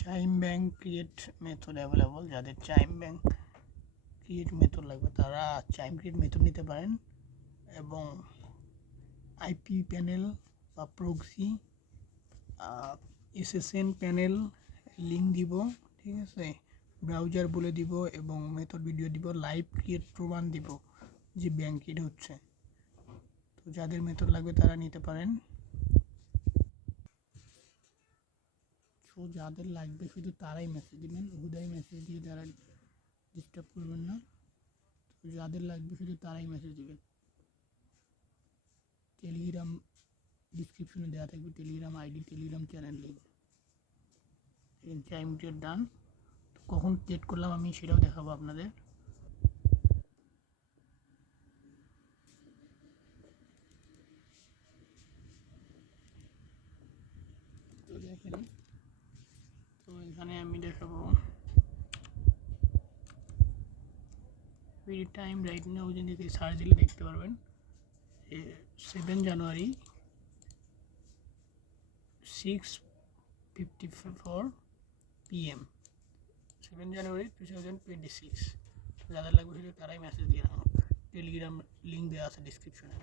Chime bank create method available. যাদের chime bank create method লাগবে তারা চাইম ক্রিয়েট মেথড নিতে পারেন, এবং আইপি প্যানেল বা প্রক্সি এসএসএন প্যানেল লিঙ্ক দিব, ঠিক আছে, ব্রাউজার বলে দিব এবং মেথড ভিডিও দিব, লাইভ ক্রিয়েট প্রমাণ দিব যে ব্যাংক ক্রিয়েট হচ্ছে। তো যাদের মেথড লাগবে তারা নিতে পারেন। তো যাদের লাগবে শুধু তারাই মেসেজ দিবেন, হুদাই মেসেজ দিয়ে তারা ডিস্টার্ব করবেন না। তো যাদের লাগবে শুধু তারাই মেসেজ দিবেন। টেলিগ্রাম ডিসক্রিপশনে দেওয়া থাকবে Telegram ID, Telegram channel link. চাইম ক্রিয়েট ডান। তো কখন ক্রিয়েট করলাম আমি সেটাও দেখাবো আপনাদের। তো দেখেন, তো এখানে আমি দেখাবো ভিডিও টাইম রাইট নাও, যদি সার্চ দিলে দেখতে পারবেন 7 জানুয়ারি 6:54 PM, 7 জানুয়ারি 2026। যাদের লাগবে শুধু তারাই মেসেজ দিয়ে রাখুন। টেলিগ্রাম লিঙ্ক দেওয়া আছে ডিসক্রিপশনে।